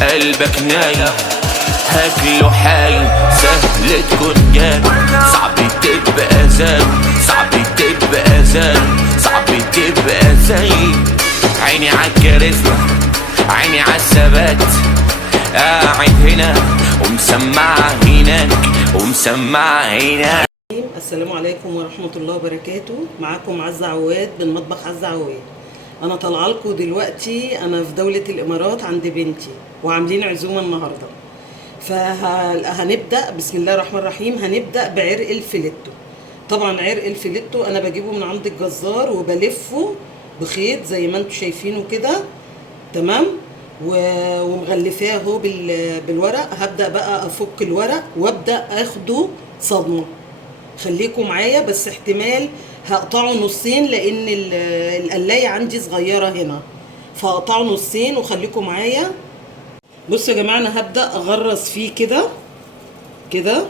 قلبك نايم هاكله حايم، سهل تكون جاد صعب تبقى زاد، صعب تبقى زاد، صعب تبقى زي عيني عالكاريزما عيني عالثبات، قاعد هنا ومسمع هناك ومسمع هناك. السلام عليكم ورحمة الله وبركاته. معاكم عزة عواد من مطبخ عزة عواد. أنا طالعة لكم دلوقتي، أنا في دولة الإمارات عند بنتي وعاملين عزومة النهاردة. فهنبدأ بسم الله الرحمن الرحيم. هنبدأ بعرق الفيليتو. طبعا عرق الفيليتو أنا بجيبه من عند الجزار وبلفه بخيط زي ما انتم شايفينه كده، تمام، ومغلفاه اهو بالورق. هبدأ بقى أفك الورق وأبدأ أخده صدمة. خليكم معايا، بس احتمال هقطعه نصين لان القلاية عندي صغيرة هنا، فهقطعه نصين وخليكم معايا. بصوا يا جماعة، انا هبدأ اغرز فيه كده كده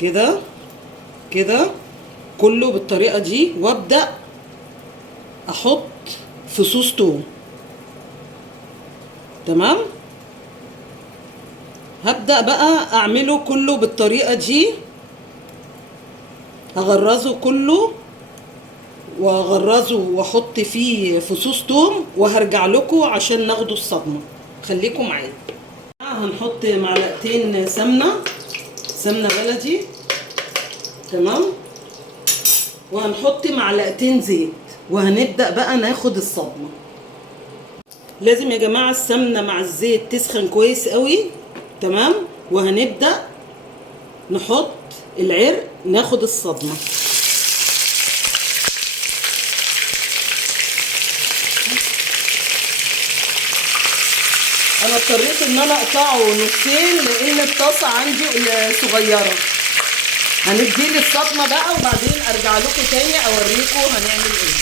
كده كده كله بالطريقة دي، وابدأ احط فصوص توم. تمام، هبدأ بقى اعمله كله بالطريقة دي، هغرزه كله واغرزه واحط فيه فصوص توم، وهرجع لكم عشان ناخده الصدمه. خليكم معايا. هنحط معلقتين سمنه بلدي، تمام، وهنحط معلقتين زيت، وهنبدا بقى ناخد الصدمه. لازم يا جماعه السمنه مع الزيت تسخن كويس قوي، تمام، وهنبدا نحط العرق ناخد الصدمة. انا اضطريت ان انا اقطعه نصين لان الطاسة عندي صغيرة. هنديله الصدمة بقى وبعدين ارجع لكم تاني اوريكم هنعمل ايه.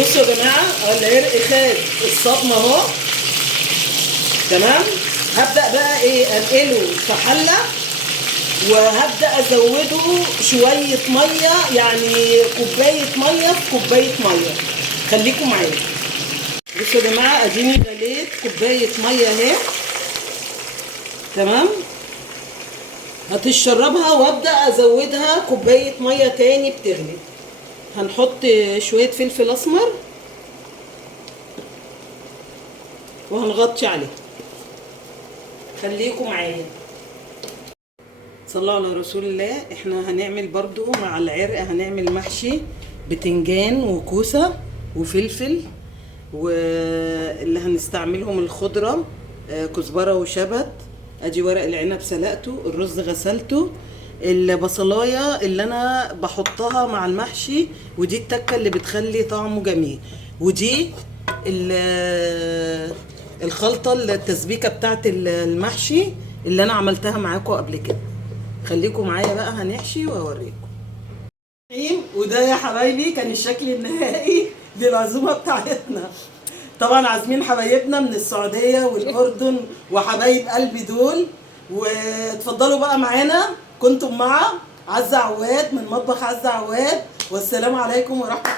بصوا يا جماعة، العرق خد الصدمة اهو، تمام. هبدأ بقى ايه، انقله في حلة وهبدأ ازوده شوية مية، يعني كوباية مية في كوباية مية. خليكم معايا. بصوا يا جماعة، اديني غليت كوباية مية اهي، تمام. هتشربها وابدأ ازودها كوباية مية تاني بتغلي. هنحط شوية فلفل اسمر وهنغطي عليه. خليكم معايا. صلوا على رسول الله. احنا هنعمل برضو مع العرق هنعمل محشي بتنجان وكوسة وفلفل، واللي هنستعملهم الخضرة كزبرة وشبت. ادي ورق العنب سلقته، الرز غسلته، البصلاية اللي انا بحطها مع المحشي، ودي التكة اللي بتخلي طعمه جميل، ودي الخلطة التسبيكة بتاعت المحشي اللي انا عملتها معاكم قبل كده. خليكم معايا بقى، هنحشي واوريكم. وده يا حبايبي كان الشكل النهائي للعزومه بتاعتنا. طبعا عازمين حبايبنا من السعوديه والاردن وحبايب قلبي دول، واتفضلوا بقى معانا. كنتم مع عزة عواد من مطبخ عزة عواد، والسلام عليكم ورحمه